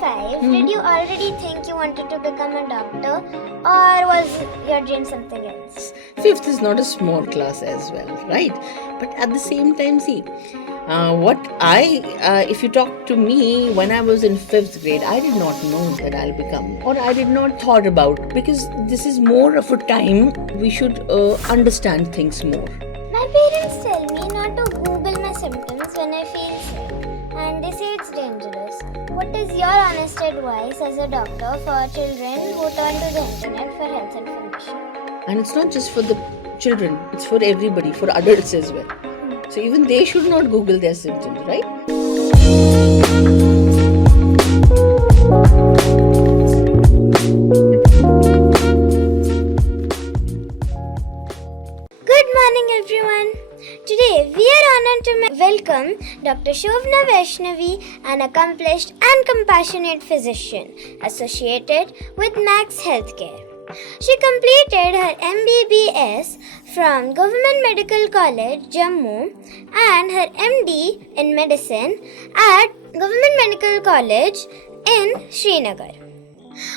5, did you already think you wanted to become a doctor, or was your dream something else? 5th is not a small class as well, right? But at the same time, see, if you talk to me when I was in 5th grade, I did not know that I'll become, or I did not thought about, because this is more of a time we should understand things more. My parents tell me not to Google my symptoms when I feel sick, and they say it's dangerous. What is your honest advice as a doctor for children who turn to the internet for health information? And it's not just for the children, it's for everybody, for adults as well. So even they should not Google their symptoms, right? Good morning, everyone. Today we are honored to welcome Dr. Shobhna Vaishnavi, an accomplished and compassionate physician associated with Max Healthcare. She completed her MBBS from Government Medical College, Jammu, and her MD in Medicine at Government Medical College in Srinagar.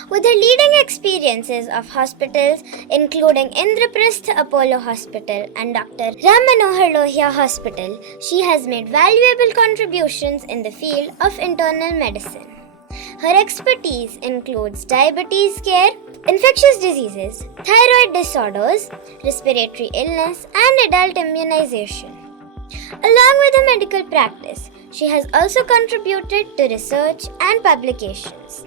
With her leading experiences of hospitals including Indraprastha Apollo Hospital and Dr. Ram Manohar Lohia Hospital, she has made valuable contributions in the field of internal medicine. Her expertise includes diabetes care, infectious diseases, thyroid disorders, respiratory illness, and adult immunization. Along with her medical practice, she has also contributed to research and publications.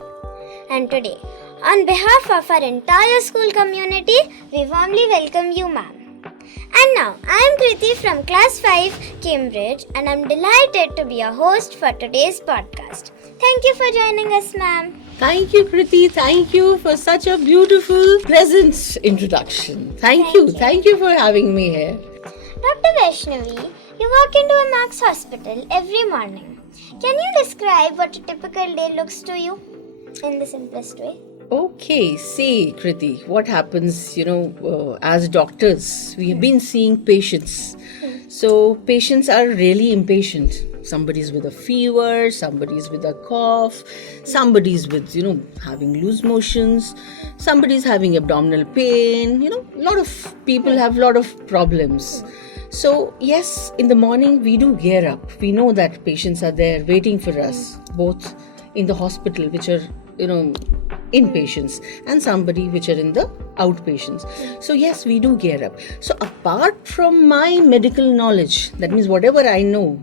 And today, on behalf of our entire school community, we warmly welcome you, ma'am. And now, I am Kriti from Class 5, Cambridge, and I am delighted to be your host for today's podcast. Thank you for joining us, ma'am. Thank you, Kriti. Thank you for such a beautiful, pleasant introduction. Thank you for having me here. Dr. Vaishnavi, you walk into a Max hospital every morning. Can you describe what a typical day looks to you in the simplest way? Okay, see, Kriti, what happens, as doctors, we have been seeing patients. So, patients are really impatient. Somebody's with a fever, somebody's with a cough, somebody's with, having loose motions, somebody's having abdominal pain, a lot of people have a lot of problems. So, yes, in the morning we do gear up. We know that patients are there waiting for us, both in the hospital, which are, inpatients, and somebody which are in the outpatients. So yes, we do gear up. So apart from my medical knowledge, that means whatever I know,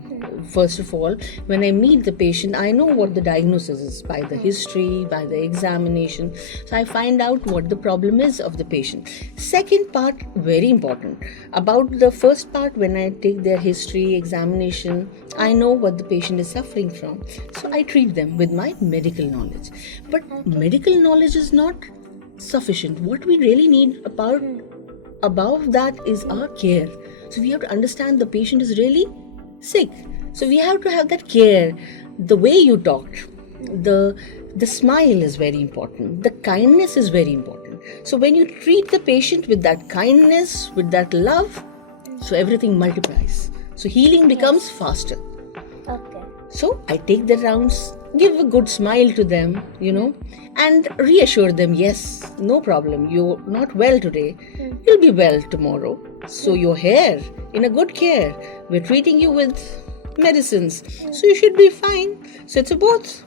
first of all, when I meet the patient, I know what the diagnosis is by the history, by the examination. So I find out what the problem is of the patient. Second part, very important. About the first part, when I take their history, examination, I know what the patient is suffering from. So I treat them with my medical knowledge. But medical knowledge is not sufficient. What we really need above that is our care. So we have to understand the patient is really sick. So we have to have that care. The way you talked, the smile is very important. The kindness is very important. So when you treat the patient with that kindness, with that love, so everything multiplies. So healing becomes faster. Okay. So I take the rounds, give a good smile to them, and reassure them, yes, no problem. You're not well today. You'll be well tomorrow. So you're here in a good care. We're treating you with medicines. So you should be fine. So it's both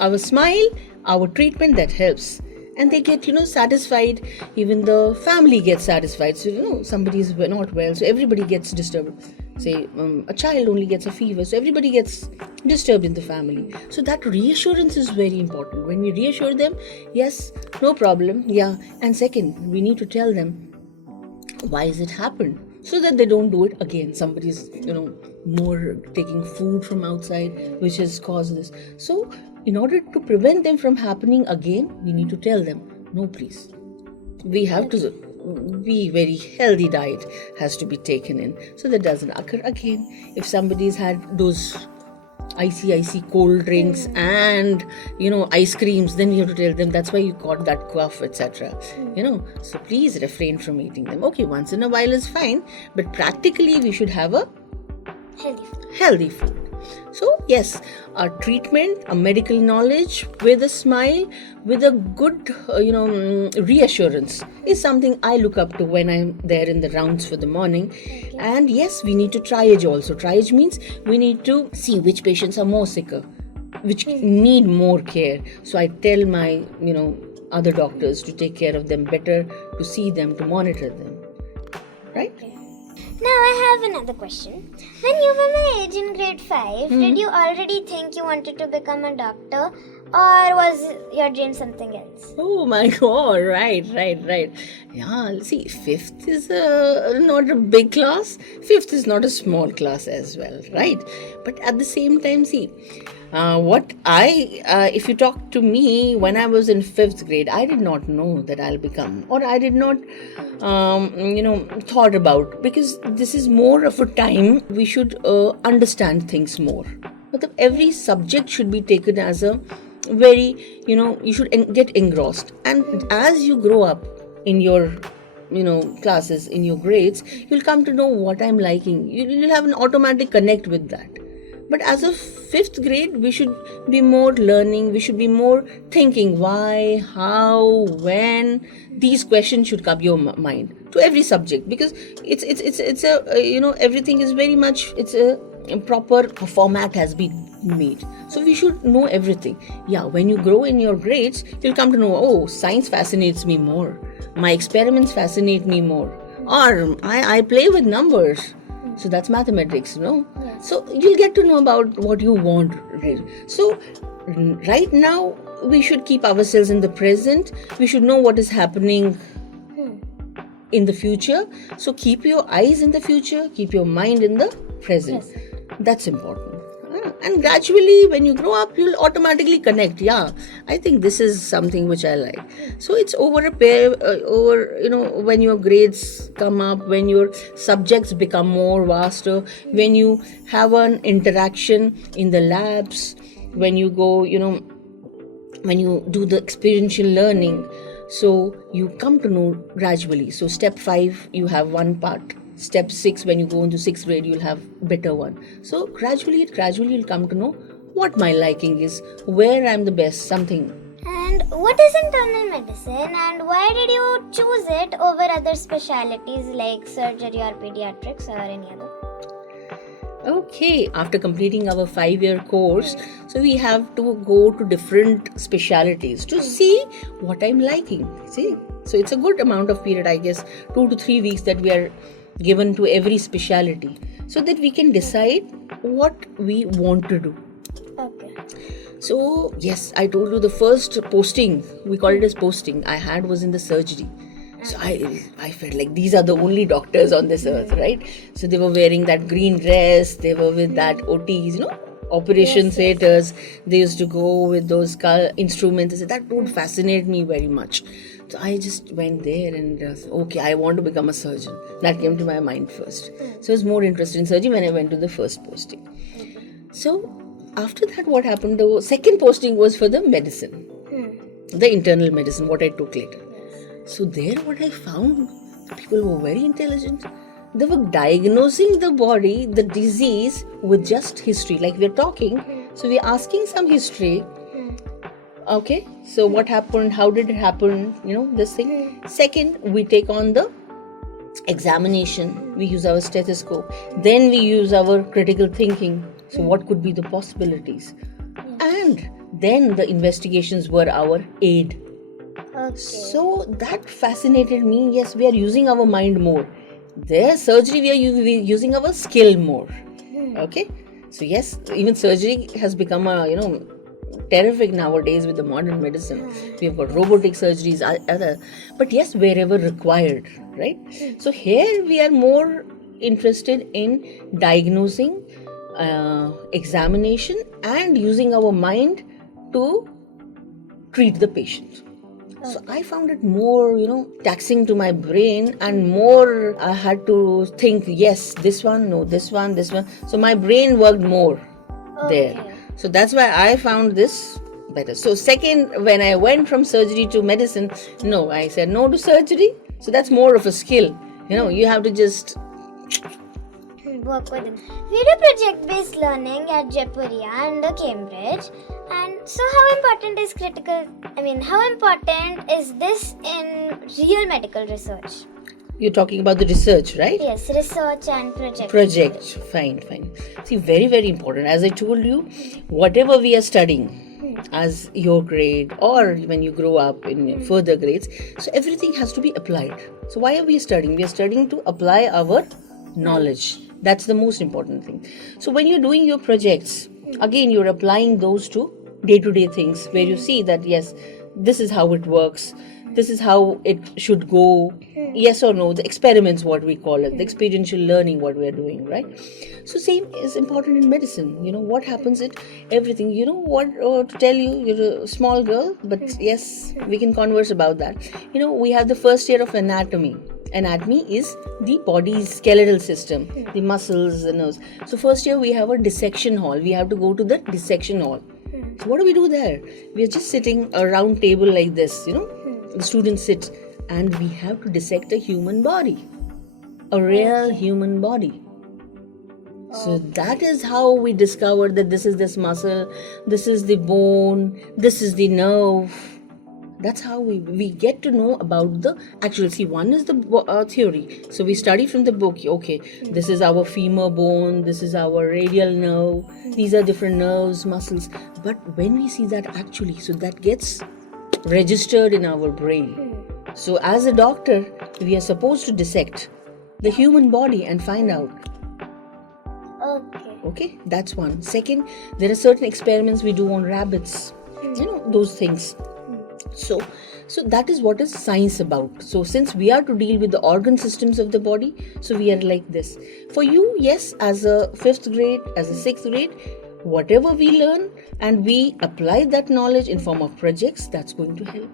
our smile, our treatment that helps. And they get, satisfied. Even the family gets satisfied. So, somebody is not well. So everybody gets disturbed. Say, a child only gets a fever. So everybody gets disturbed in the family. So that reassurance is very important. When we reassure them, yes, no problem. Yeah. And second, we need to tell them, why has it happened? So that they don't do it again. Somebody's, more taking food from outside, which has caused this. So, in order to prevent them from happening again, we need to tell them, no, please. We have to be very healthy diet has to be taken in. So that doesn't occur again. If somebody's had those icy cold drinks and, ice creams, then you have to tell them that's why you got that cough, etc. So please refrain from eating them. Okay, once in a while is fine, but practically we should have a Healthy food. healthy food. So yes, a treatment, a medical knowledge with a smile, with a good reassurance is something I look up to when I'm there in the rounds for the morning. And yes, we need to triage also. Triage means we need to see which patients are more sicker, which need more care. So I tell my other doctors to take care of them better, to see them, to monitor them, right? Now I have another question. When you were my age in grade 5, did you already think you wanted to become a doctor, or was your dream something else? Oh my God, right. Yeah, see, fifth is not a big class. Fifth is not a small class as well, right? But at the same time, see, if you talk to me when I was in fifth grade, I did not know that I'll become, or I did not, thought about, because this is more of a time we should understand things more. But every subject should be taken as a very, you should get engrossed. And as you grow up in your classes, in your grades, you'll come to know what I'm liking. You'll have an automatic connect with that. But as of fifth grade, we should be more learning. We should be more thinking why, how, when. These questions should come your mind to every subject, because it's a everything is very much, it's a proper format has been made. So we should know everything. Yeah, when you grow in your grades, you'll come to know, oh, science fascinates me more. My experiments fascinate me more. Or I play with numbers. So that's mathematics, Yes. So you'll get to know about what you want. So right now, we should keep ourselves in the present. We should know what is happening in the future. So keep your eyes in the future, keep your mind in the present. Yes. That's important. And gradually, when you grow up, you'll automatically connect. Yeah, I think this is something which I like. So it's over when your grades come up, when your subjects become more vaster, when you have an interaction in the labs, when you go, when you do the experiential learning. So you come to know gradually. So step 5, you have one part. Step 6, when you go into 6th grade, you'll have better one. So gradually you'll come to know what my liking is, where I'm the best, something. And what is internal medicine, and why did you choose it over other specialities like surgery or pediatrics or any other? Okay, after completing our 5-year course, so we have to go to different specialities to see what I'm liking. See, so it's a good amount of period, I guess, 2 to 3 weeks that we are given to every speciality, so that we can decide what we want to do. Okay. So yes, I told you the first posting, we call it as posting, I had was in the surgery. So I felt like these are the only doctors on this earth, right? So they were wearing that green dress, they were with that OTs, operation theaters. They used to go with those instruments. That would fascinate me very much. So I just went there and okay, I want to become a surgeon. That came to my mind first. So I was more interested in surgery when I went to the first posting. So after that, what happened? The second posting was for the medicine, the internal medicine, what I took later. So there, what I found, people were very intelligent. They were diagnosing the body, the disease, with just history. Like we're talking, so we're asking some history. Okay, so what happened? How did it happen? This thing. Second, we take on the examination. We use our stethoscope. Then we use our critical thinking. So what could be the possibilities? And then the investigations were our aid. Okay. So that fascinated me. Yes, we are using our mind more. There, surgery, we are using our skill more. Okay. So yes, even surgery has become terrific nowadays with the modern medicine. We have got robotic surgeries, other. But yes, wherever required, right? So here we are more interested in diagnosing, examination, and using our mind to treat the patient. So I found it more, taxing to my brain, and more I had to think, yes, this one, no, this one. So my brain worked more there. So that's why I found this better. So second, when I went from surgery to medicine, no, I said no to surgery. So that's more of a skill. You have to just work with them. We do project-based learning at Jaipuria and Cambridge. And so how important is this in real medical research? You're talking about the research, right? Yes, research and project. Project. Fine. See, very, very important. As I told you, whatever we are studying as your grade or when you grow up in further grades, so everything has to be applied. So why are we studying? We are studying to apply our knowledge. That's the most important thing. So when you're doing your projects, again, you're applying those to day-to-day things where you see that, yes, this is how it works. This is how it should go. Yes or no, the experiments, what we call it, the experiential learning, what we are doing, right? So same is important in medicine. You know, what happens in everything. You know what, to tell you, you're a small girl, but yes, we can converse about that. You know, we have the first year of anatomy. Anatomy is the body's skeletal system, the muscles, the nerves. So first year we have a dissection hall. We have to go to the dissection hall. So what do we do there? We are just sitting a round table like this, you know. The students sit and we have to dissect a human body, a real human body. So that is how we discovered that this is this muscle, this is the bone, this is the nerve. That's how we get to know about the actual. See, one is the theory. So we study from the book. Okay, this is our femur bone, this is our radial nerve, these are different nerves, muscles. But when we see that actually, so that gets registered in our brain. So as a doctor, we are supposed to dissect the human body and find out. Okay, that's one. Second, there are certain experiments we do on rabbits. You know, those things. So that is what is science about. So since we are to deal with the organ systems of the body, so we are like this. For you, yes, as a 5th grade, as a 6th grade, whatever we learn and we apply that knowledge in form of projects, that's going to help.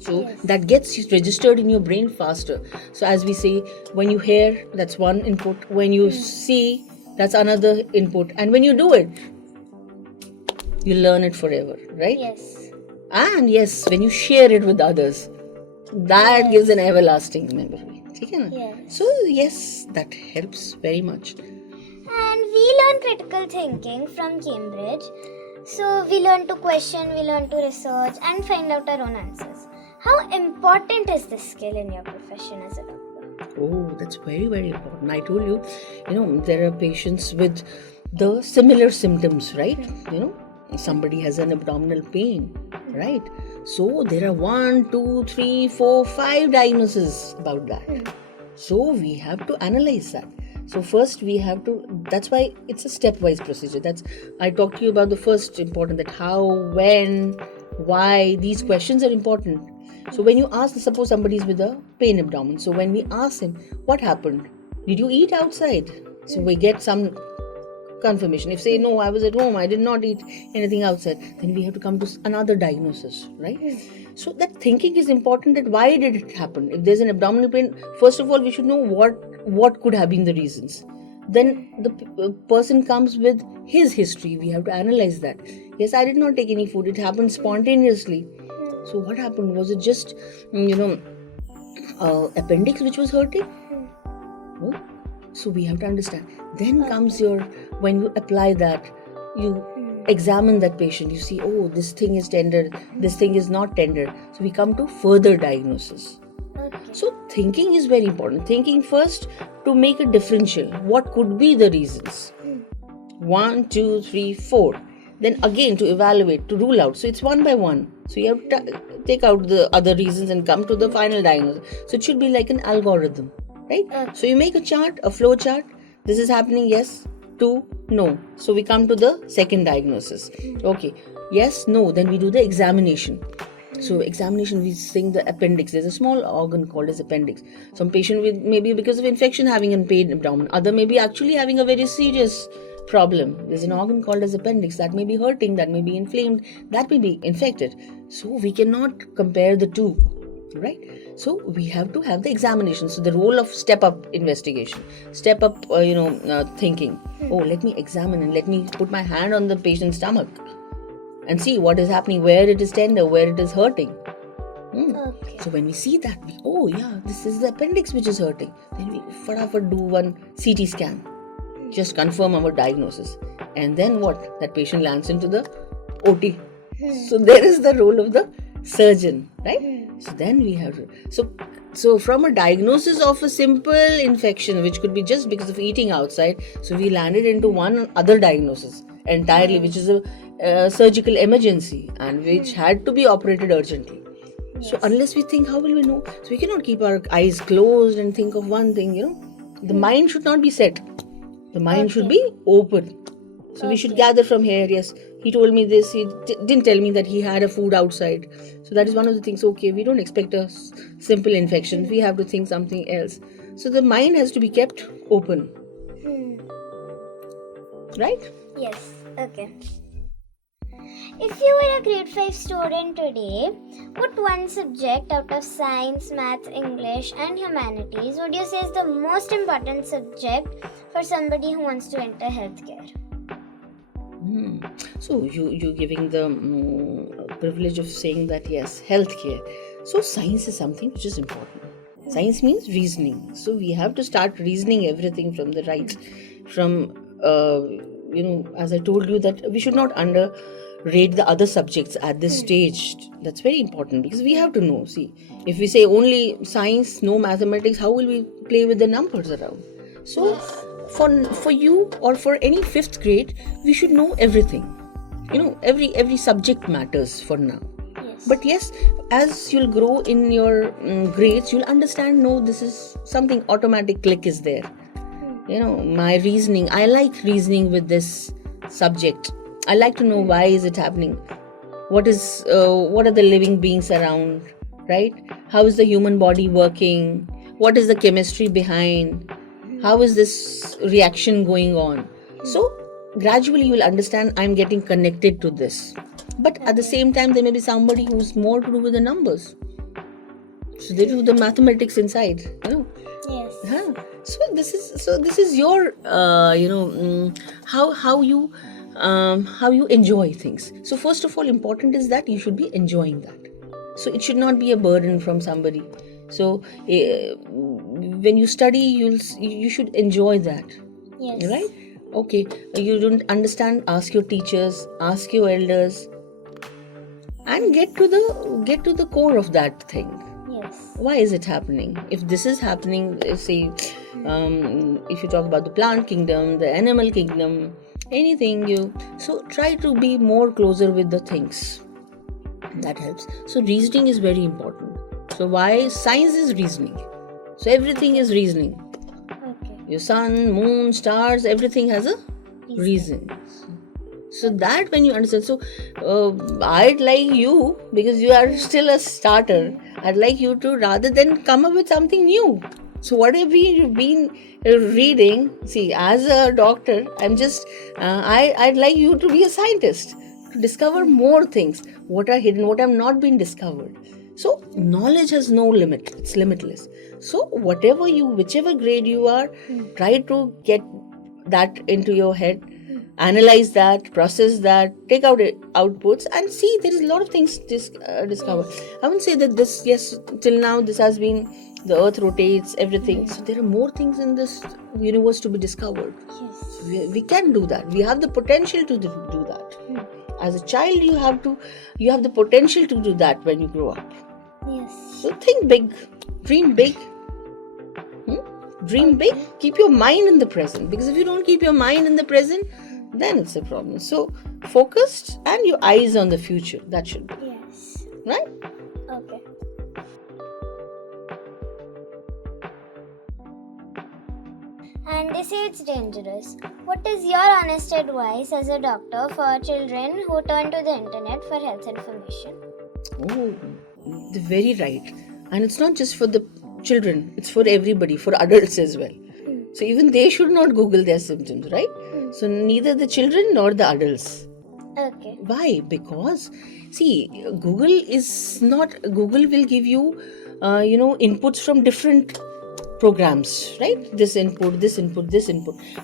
So that gets registered in your brain faster. So as we say, when you hear, that's one input. When you see, that's another input. And when you do it, you learn it forever, right? Yes. And yes, when you share it with others, that gives an everlasting memory. Yes. So yes, that helps very much. And we learn critical thinking from Cambridge. So we learn to question, we learn to research and find out our own answers. How important is this skill in your profession as a doctor? Oh, that's very, very important. I told you, there are patients with the similar symptoms, right? Somebody has an abdominal pain, right? So there are 1, 2, 3, 4, 5 diagnoses about that. So we have to analyze that. So first we have to, that's why it's a stepwise procedure. I talked to you about the first important, that how, when, why, these questions are important. So when you ask, suppose somebody is with a pain abdomen. So when we ask him, what happened? Did you eat outside? So we get some confirmation. If say, no, I was at home, I did not eat anything outside, then we have to come to another diagnosis, right? So that thinking is important, that why did it happen? If there's an abdominal pain, first of all, we should know what could have been the reasons. Then the person comes with his history. We have to analyze that. Yes, I did not take any food. It happened spontaneously. So what happened? Was it just, appendix which was hurting? No? So we have to understand. Then comes when you apply that, you examine that patient. You see, oh, this thing is tender, this thing is not tender. So we come to further diagnosis. So thinking is very important. Thinking first to make a differential. What could be the reasons? 1, 2, 3, 4. Then again to evaluate, to rule out. So it's one by one. So you have to take out the other reasons and come to the final diagnosis. So it should be like an algorithm, right? So you make a chart, a flow chart. This is happening, yes, 2, no. So we come to the second diagnosis. Okay, yes, no. Then we do the examination. So examination, we think the appendix. There's a small organ called as appendix. Some patient with maybe because of infection having a pain abdomen. Other may be actually having a very serious problem. There's an organ called as appendix that may be hurting, that may be inflamed, that may be infected. So we cannot compare the two, right? So we have to have the examination. So the role of step-up investigation, step-up, thinking. Oh, let me examine and let me put my hand on the patient's stomach and see what is happening, where it is tender, where it is hurting. So when we see that, this is the appendix which is hurting. Then we do one CT scan. just confirm our diagnosis. And then what? That patient lands into the OT. So there is the role of the surgeon, right? So then we have so from a diagnosis of a simple infection, which could be just because of eating outside, so we landed into one other diagnosis entirely, which is a surgical emergency and which had to be operated urgently. So unless we think, how will we know? So we cannot keep our eyes closed and think of one thing, The mind should not be set. The mind should be open. So we should gather from here. Yes, he told me this. He didn't tell me that he had a food outside. So that is one of the things. Okay, we don't expect a simple infection. We have to think something else. So the mind has to be kept open. Right? Yes. Okay. If you were a grade 5 student today, what one subject out of science, maths, English and humanities would you say is the most important subject for somebody who wants to enter healthcare? So you're giving the privilege of saying that yes, healthcare. So science is something which is important. Science means reasoning. So we have to start reasoning everything from the right. From, as I told you that we should not underrate the other subjects at this stage. That's very important because we have to know. See, if we say only science, no mathematics, how will we play with the numbers around? So for you or for any 5th grade, we should know everything. Every subject matters for now. But yes, as you'll grow in your grades, you'll understand, no, this is something automatic click is there. My reasoning, I like reasoning with this subject. I like to know why is it happening. What are the living beings around, right? How is the human body working? What is the chemistry behind? How is this reaction going on? So gradually you will understand I'm getting connected to this. But at the same time, there may be somebody who's more to do with the numbers. So they do the mathematics inside, Yes. So this is your how you enjoy things. So first of all, important is that you should be enjoying that. So it should not be a burden from somebody. So when you study, you should enjoy that. Yes. Right? Okay. You don't understand? Ask your teachers, ask your elders, and get to the core of that thing. Yes. Why is it happening? If this is happening, say, if you talk about the plant kingdom, the animal kingdom, anything so try to be more closer with the things. That helps. So reasoning is very important. So why science is reasoning? So everything is reasoning. Okay. Your sun, moon, stars, everything has a reason. So that when you understand, so I'd like you, because you are still a starter, I'd like you to rather than come up with something new. So whatever you've been reading, see, as a doctor, I'm just, I'd like you to be a scientist, to discover more things, what are hidden, what have not been discovered. So knowledge has no limit, it's limitless. So whichever grade you are, try to get that into your head, analyze that, process that, take out outputs and see there is a lot of things discovered. I wouldn't say that this, yes, till now this has been, the earth rotates, everything. So there are more things in this universe to be discovered. Yes. We can do that. We have the potential to do that. As a child, you have the potential to do that when you grow up. Yes. So think big, dream big. Dream big, keep your mind in the present. Because if you don't keep your mind in the present, then it's a problem. So focused and your eyes on the future. That should be. Yes. Right? Okay. And they say it's dangerous. What is your honest advice as a doctor for children who turn to the internet for health information? Oh, they're very right. And it's not just for the children, it's for everybody, for adults as well. So even they should not Google their symptoms, right? So neither the children nor the adults. Okay. Why? Because, see, Google will give you, inputs from different programs, right? This input.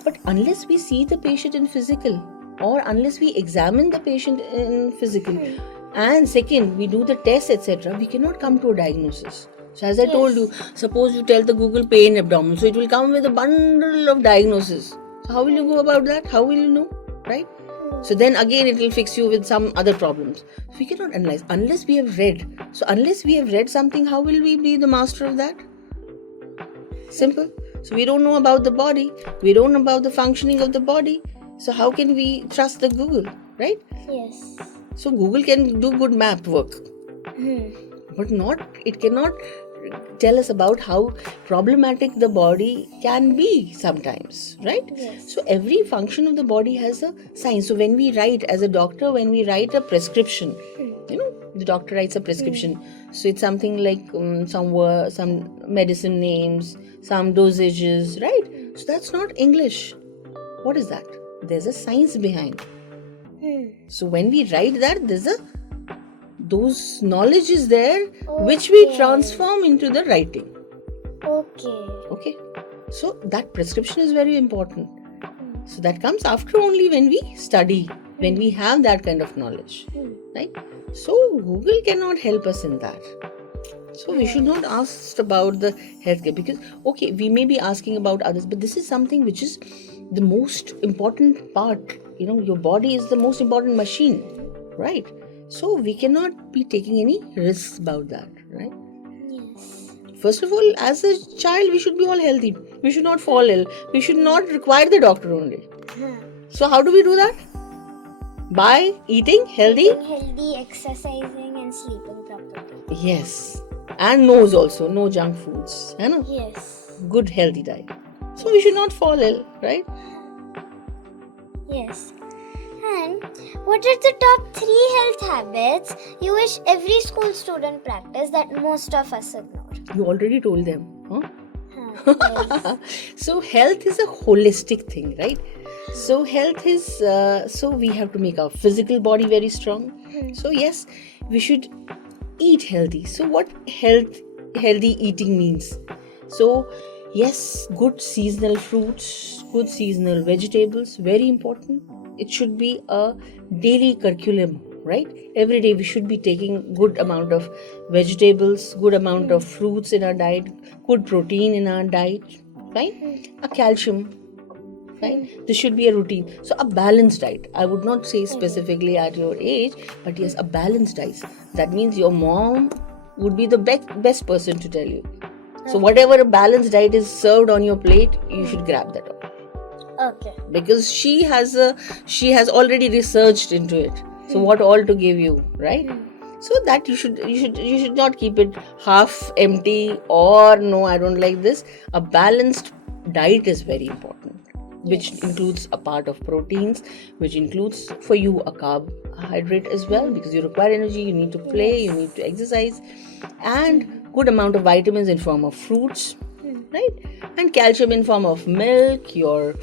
But unless we see the patient in physical, or unless we examine the patient in physical, and second, we do the tests, etc., we cannot come to a diagnosis. So as I told you, suppose you tell the Google pain abdominal, so it will come with a bundle of diagnosis. So how will you go about that? How will you know, right? So then again it will fix you with some other problems. So we cannot analyze unless we have read. So unless we have read something, how will we be the master of that? Simple. So we don't know about the body. We don't know about the functioning of the body. So how can we trust the Google, right? Yes. So Google can do good map work. But it cannot tell us about how problematic the body can be sometimes, right? Yes. So every function of the body has a science. So when we write, as a doctor, when we write a prescription, the doctor writes a prescription. So it's something like some medicine names, some dosages, right? So that's not English. What is that? There's a science behind. So when we write that, those knowledge is there, which we transform into the writing. Okay. So that prescription is very important. So that comes after only when we study, when we have that kind of knowledge, right? So Google cannot help us in that. So we should not ask about the healthcare, because we may be asking about others, but this is something which is the most important part. Your body is the most important machine, right? So we cannot be taking any risks about that, right? Yes. First of all, as a child, we should be all healthy. We should not fall ill. We should not require the doctor only. So how do we do that? By eating healthy, exercising and sleeping properly. Yes. And also, no junk foods. Yes. Good healthy diet. So we should not fall ill, right? Yes. And what are the top 3 health habits you wish every school student practice that most of us ignore? You already told them, huh? Yes. So health is a holistic thing, right? So health is, so we have to make our physical body very strong. So yes, we should eat healthy. So what healthy eating means? So yes, good seasonal fruits, good seasonal vegetables, very important. It should be a daily curriculum, right? Every day we should be taking good amount of vegetables, good amount of fruits in our diet, good protein in our diet, right? A calcium, right? This should be a routine. So a balanced diet. I would not say specifically at your age, but yes, a balanced diet. That means your mom would be the best person to tell you. So whatever a balanced diet is served on your plate, you should grab that up. Okay. Because she has already researched into it. So what all to give you, right? So that you should not keep it half empty, or no, I don't like this. A balanced diet is very important, which includes a part of proteins, which includes for you a carbohydrate as well, because you require energy, you need to play, you need to exercise, and good amount of vitamins in form of fruits, right? And calcium in form of milk, your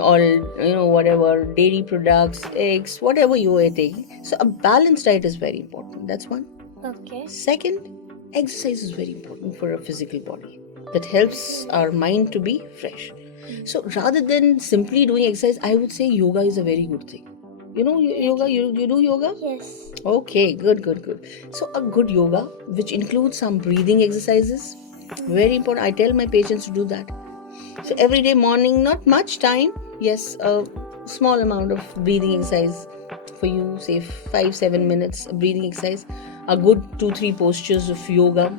all whatever dairy products, eggs, whatever you are taking. So a balanced diet is very important. That's one. Okay. Second, exercise is very important for a physical body. That helps our mind to be fresh. So rather than simply doing exercise, I would say yoga is a very good thing. Yoga, you do yoga? Yes. Okay, good. So a good yoga, which includes some breathing exercises, very important. I tell my patients to do that. So every day morning, not much time, yes, a small amount of breathing exercise for you, say 5-7 minutes breathing exercise, a good 2-3 postures of yoga,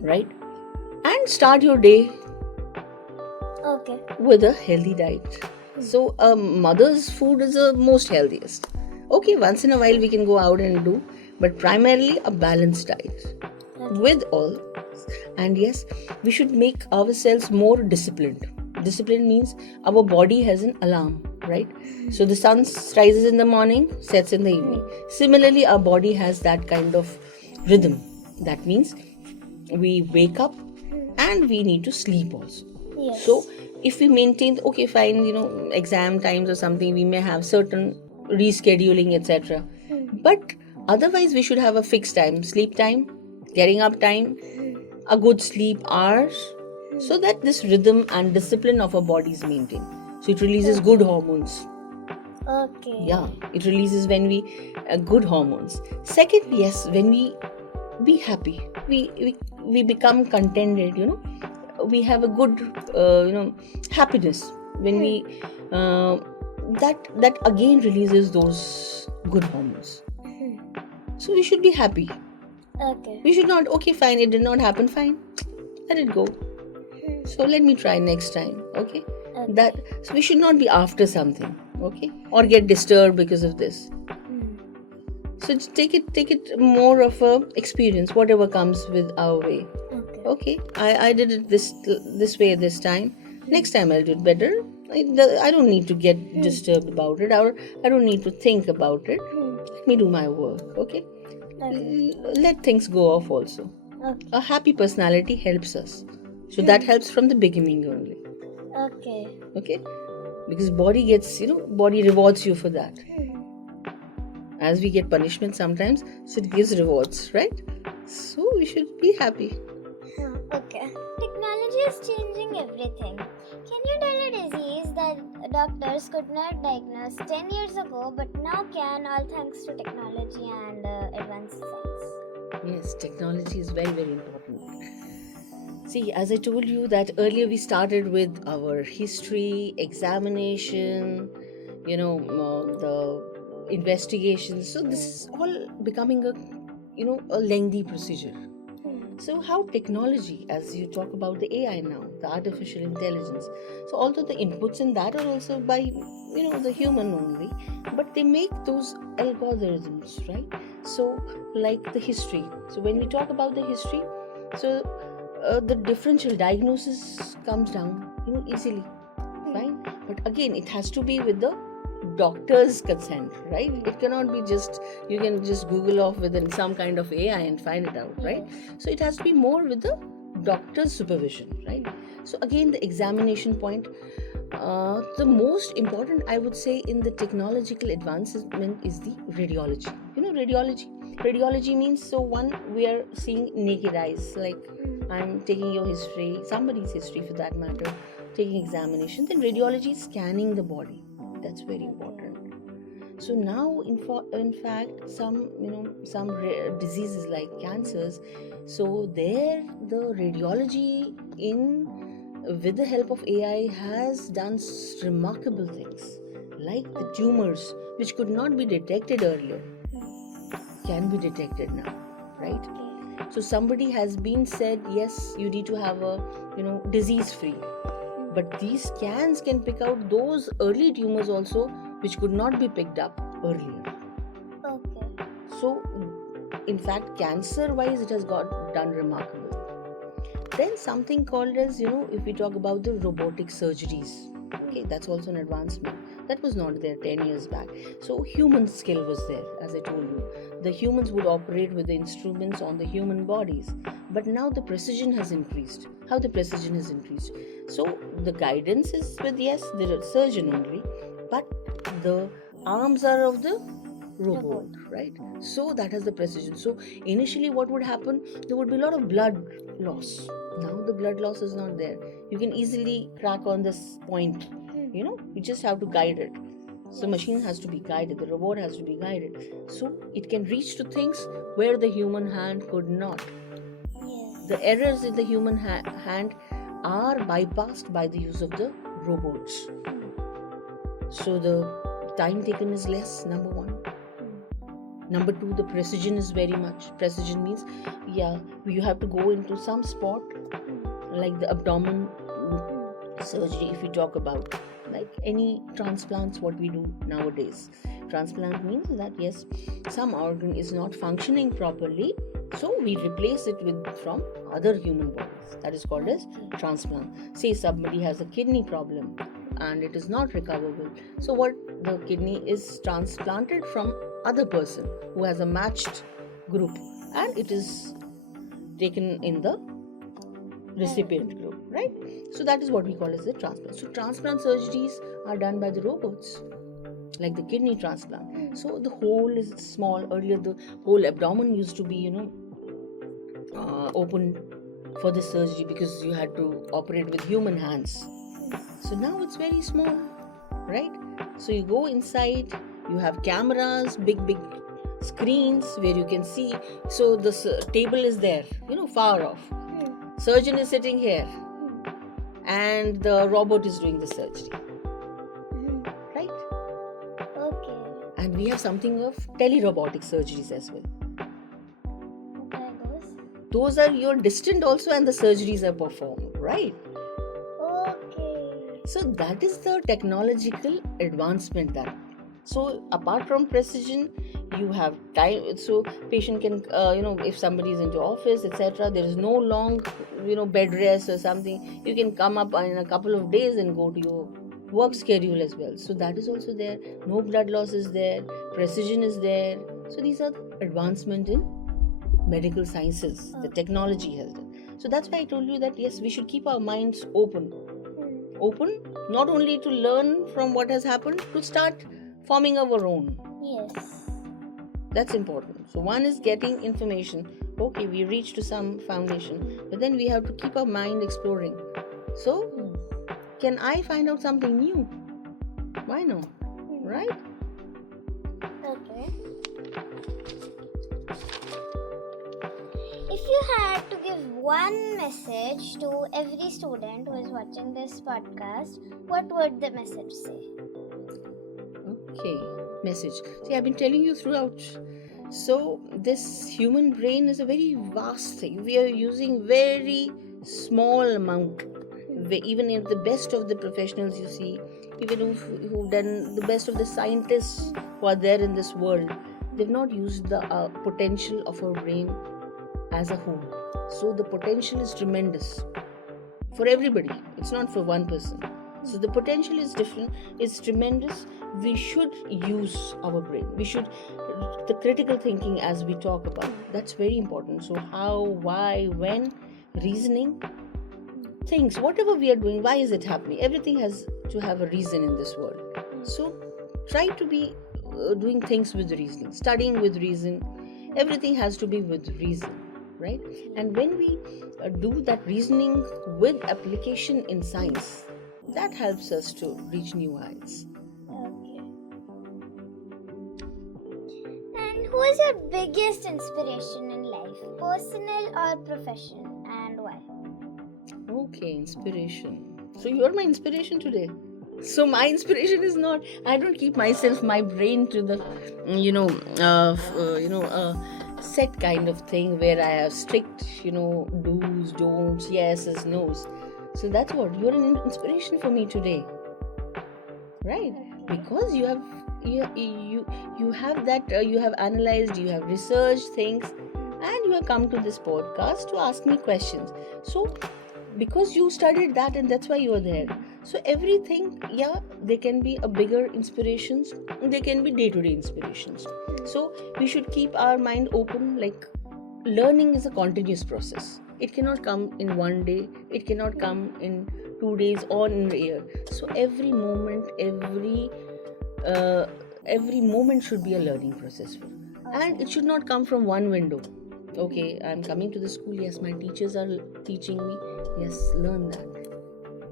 right? And start your day with a healthy diet. So mother's food is the most healthiest. Okay, once in a while we can go out and do, but primarily a balanced diet with all. And yes, we should make ourselves more disciplined. Discipline means our body has an alarm, right? So the sun rises in the morning, sets in the evening. Similarly, our body has that kind of rhythm. That means we wake up and we need to sleep also. Yes. So if we maintain, okay, fine, exam times or something, we may have certain rescheduling, etc. But otherwise, we should have a fixed time, sleep time, getting up time, a good sleep hours, so that this rhythm and discipline of our body is maintained. So it releases good hormones. Okay. Yeah, it releases when we good hormones. Second, yes, when we be happy, we become contented. We have a good happiness. when we that again releases those good hormones. So we should be happy. Okay. We should not, okay, fine, it did not happen, fine, let it go. So let me try next time, okay? That, so we should not be after something, okay? Or get disturbed because of this. So just take it more of a experience, whatever comes with our way. Okay, I did it this way this time. Next time I'll do it better. I don't need to get disturbed about it, or I don't need to think about it. Let me do my work, okay? Let things go off also. A happy personality helps us. So that helps from the beginning only. Okay? Because body gets, body rewards you for that. As we get punishment sometimes, so it gives rewards, right? So we should be happy. Okay. Technology is changing everything. Can you tell a disease that doctors could not diagnose 10 years ago but now can, all thanks to technology and advanced science? Yes, technology is very, very important. See, as I told you that earlier we started with our history, examination, the investigations. So this is all becoming a lengthy procedure. So how technology, as you talk about the AI now, the artificial intelligence, so although the inputs in that are also by the human only, but they make those algorithms, right? So like the history. So when we talk about the history, so the differential diagnosis comes down easily, fine. But again, it has to be with the doctor's consent, right? It cannot be just you can just Google off within some kind of AI and find it out, right? So it has to be more with the doctor's supervision, right? So again, the examination point, the most important, I would say, in the technological advancement is the radiology. Radiology means, so one, we are seeing naked eyes, like I'm taking your history, somebody's history for that matter, taking examination. Then radiology is scanning the body. That's very important. So now, in fact, some diseases like cancers. So there, the radiology with the help of AI has done remarkable things, like the tumors which could not be detected earlier can be detected now, right? So somebody has been said, yes, you need to have a disease-free. But these scans can pick out those early tumors also which could not be picked up earlier. Okay. So, in fact, cancer-wise, it has got done remarkable. Then something called as, if we talk about the robotic surgeries, okay, that's also an advancement. That was not there 10 years back. So human skill was there, as I told you. The humans would operate with the instruments on the human bodies. But now the precision has increased. How the precision has increased? So the guidance is with, yes, the surgeon only, but the arms are of the robot, right? So that has the precision. So initially what would happen? There would be a lot of blood loss. Now the blood loss is not there. You can easily crack on this point. You just have to guide it. So machine has to be guided, the robot has to be guided. So it can reach to things where the human hand could not. The errors in the human hand are bypassed by the use of the robots. So the time taken is less, number one. Number two, the precision is very much. Precision means, you have to go into some spot, like the abdomen surgery, if we talk about, like any transplants, what we do nowadays. Transplant means that, yes, some organ is not functioning properly, so we replace it from other human bodies. That is called as transplant. Say somebody has a kidney problem and it is not recoverable. So what, the kidney is transplanted from other person who has a matched group, and it is taken in the recipient group, right? So that is what we call as the transplant. So transplant surgeries are done by the robots, like the kidney transplant. So the hole is small. Earlier the whole abdomen used to be open for the surgery because you had to operate with human hands. So now it's very small, right? So you go inside, you have cameras, big screens where you can see. So the table is there, far off. Surgeon is sitting here and the robot is doing the surgery. we have something of telerobotic surgeries as well. What are those? Those are your distant also, and the surgeries are performed, right? Okay. So that is the technological advancement that. So apart from precision, you have time. So patient can, if somebody is into office, etc. There is no long, bed rest or something. You can come up in a couple of days and go to your work schedule as well. So that is also there. No blood loss is there. Precision is there. So these are the advancement in medical sciences. The technology has done. So that's why I told you that yes, we should keep our minds open. Open, not only to learn from what has happened, to start forming our own. Yes. That's important. So one is getting information. Okay, we reach to some foundation, but then we have to keep our mind exploring. So, can I find out something new? Why not? Right? Okay. If you had to give one message to every student who is watching this podcast, what would the message say? Okay, message. See, I've been telling you throughout. So, this human brain is a very vast thing. We are using very small amount. Even if the best of the professionals you see, even who've done the best of the scientists who are there in this world, they've not used the potential of our brain as a whole. So the potential is tremendous for everybody. It's not for one person. So the potential is different. It's tremendous. We should use our brain. We should, the critical thinking as we talk about, that's very important. So how, why, when, reasoning, things, whatever we are doing, why is it happening? Everything has to have a reason in this world. So try to be doing things with reasoning, studying with reason. Everything has to be with reason, right? And when we do that reasoning with application in science, that helps us to reach new heights. Okay. And who is your biggest inspiration in life, personal or professional, and why? Okay, inspiration. So you're my inspiration today. So my inspiration is not, I don't keep my brain to the, set kind of thing where I have strict, do's, don'ts, yeses, no's. So that's what, you're an inspiration for me today, right? Because you have that, you have analyzed, you have researched things, and you have come to this podcast to ask me questions. So because you studied that, and that's why you are there. So everything, there can be a bigger inspirations, there can be day-to-day inspirations. So we should keep our mind open. Like, learning is a continuous process. It cannot come in one day, it cannot come in 2 days or in a year. So every moment should be a learning process. And it should not come from one window. Okay, I'm coming to the school, yes, my teachers are teaching me, yes, learn that.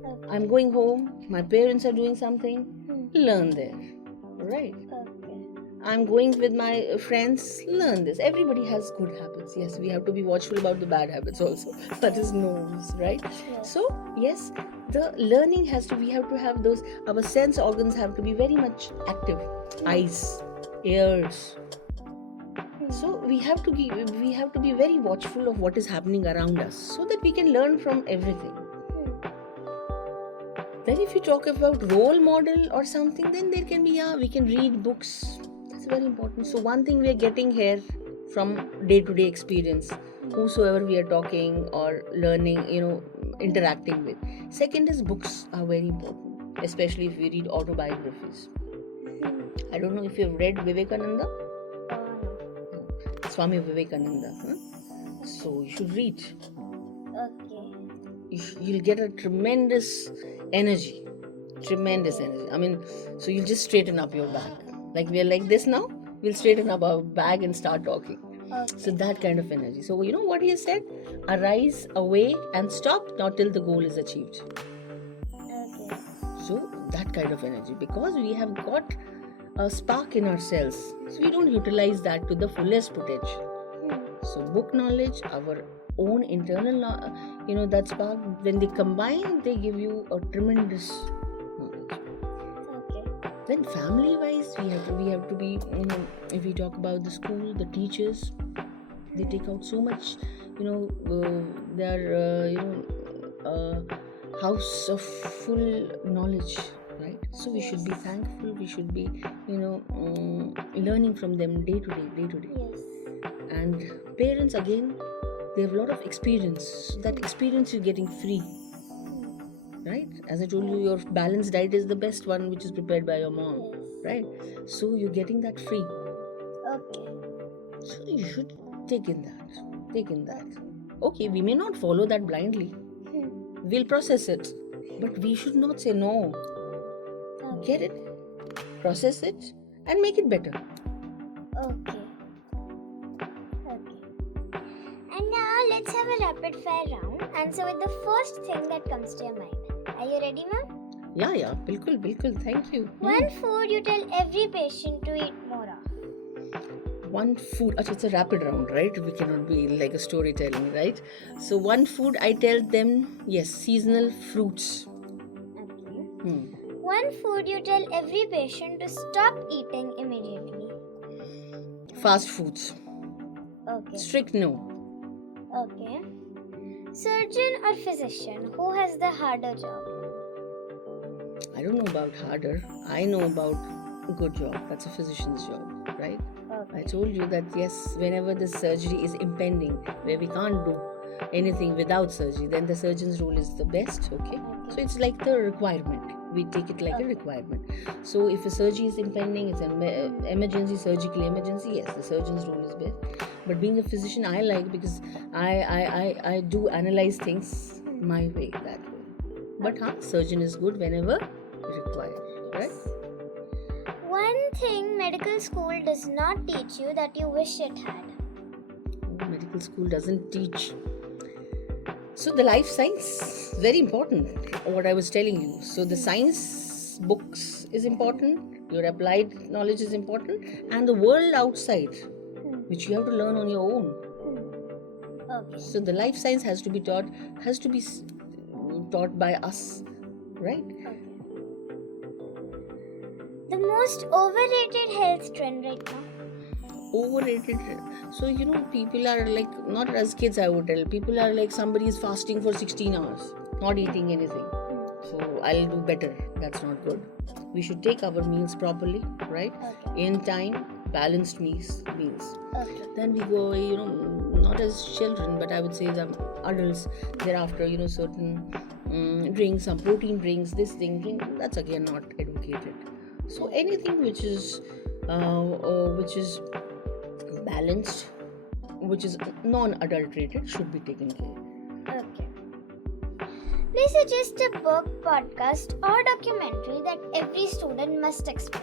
Okay. I'm going home, my parents are doing something, learn there, right? Okay. I'm going with my friends, learn this. Everybody has good habits. Yes, we have to be watchful about the bad habits also. That is no's, right? Yes. So, yes, the learning we have to have those, our sense organs have to be very much active. Eyes, ears. So we have to be very watchful of what is happening around us so that we can learn from everything. Then if you talk about role model or something, then there can be, we can read books. That's very important. So one thing we are getting here from day-to-day experience, whosoever we are talking or learning, interacting with. Second is books are very important, especially if we read autobiographies. I don't know if you've read Vivekananda. Swami Vivekananda. So you should read. Okay. You'll get a tremendous energy. I mean, so you'll just straighten up your back. Like we are like this now, we'll straighten up our back and start talking. Okay. So that kind of energy. So you know what he has said? Arise, awake, and stop not till the goal is achieved. Okay. So that kind of energy, because we have got a spark in ourselves, so we don't utilize that to the fullest potential. So book knowledge, our own internal, that spark, when they combine, they give you a tremendous knowledge. Okay. Then family wise, we have to be, if we talk about the school, the teachers, they take out so much, they're house of full knowledge, right? So we should be thankful, we should be learning from them day to day. Yes. And parents, again, they have a lot of experience. So that experience you're getting free, right? As I told you, your balanced diet is the best one, which is prepared by your mom, right? So you're getting that free. Okay. So you should take in that. Okay, we may not follow that blindly. We'll process it, but we should not say no. Get it, process it, and make it better. Okay. And now let's have a rapid fire round. Answer with the first thing that comes to your mind. Are you ready, ma'am? Yeah, bilkul, thank you. One food you tell every patient to eat more of. One food, it's a rapid round, right? We cannot be like a storytelling, right? So one food I tell them, yes, seasonal fruits. Okay. One food you tell every patient to stop eating immediately. Fast foods. Okay. Strict no. Okay. Surgeon or physician, who has the harder job? I don't know about harder. I know about good job. That's a physician's job, right? Okay. I told you that yes, whenever the surgery is impending, where we can't do anything without surgery, then the surgeon's role is the best, okay? So it's like the requirement. We take it like a requirement. So if a surgery is impending, it's an emergency, surgical emergency, yes, the surgeon's role is best. But being a physician, I like, because I do analyze things my way, that way. But surgeon is good whenever required, right? One thing medical school does not teach you that you wish it had. Medical school doesn't teach. So the life science, very important, what I was telling you. So the science books is important, your applied knowledge is important, and the world outside, which you have to learn on your own. Okay. So the life science has to be taught by us, right? Okay. The most overrated health trend right now. Overrated. So people are like, not as kids I would tell, people are like, somebody is fasting for 16 hours, not eating anything. So I'll do better. That's not good. We should take our meals properly, right? Okay. In time, balanced meals. Okay. Then we go, not as children, but I would say the adults, thereafter, certain drinks, some protein drinks, this thing, that's again not advocated. So anything which is balanced, which is non-adulterated, should be taken care. Okay. Please suggest a book, podcast, or documentary that every student must explore.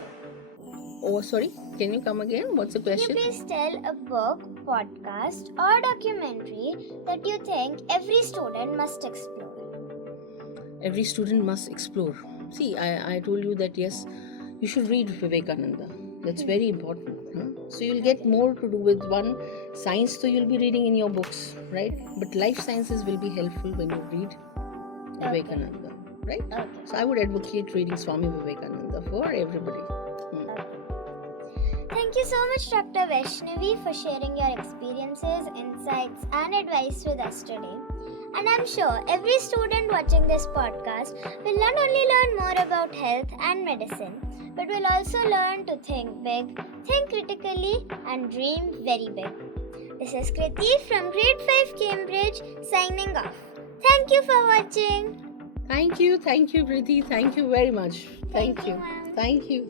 Oh, sorry, can you come again? What's the question? Can you please tell a book, podcast, or documentary that you think every student must explore? Every student must explore. See, I told you that yes, you should read Vivekananda. That's very important. So you'll get more to do with one. Science, so you'll be reading in your books, right? But life sciences will be helpful when you read Vivekananda, right? Okay. So I would advocate reading Swami Vivekananda for everybody. Thank you so much, Dr. Vaishnavi, for sharing your experiences, insights, and advice with us today. And I'm sure every student watching this podcast will not only learn more about health and medicine, but will also learn to think big, think critically, and dream very big. This is Kriti from Grade 5 Cambridge signing off. Thank you for watching. Thank you, Priti. Thank you very much. Thank you, ma'am. Thank you.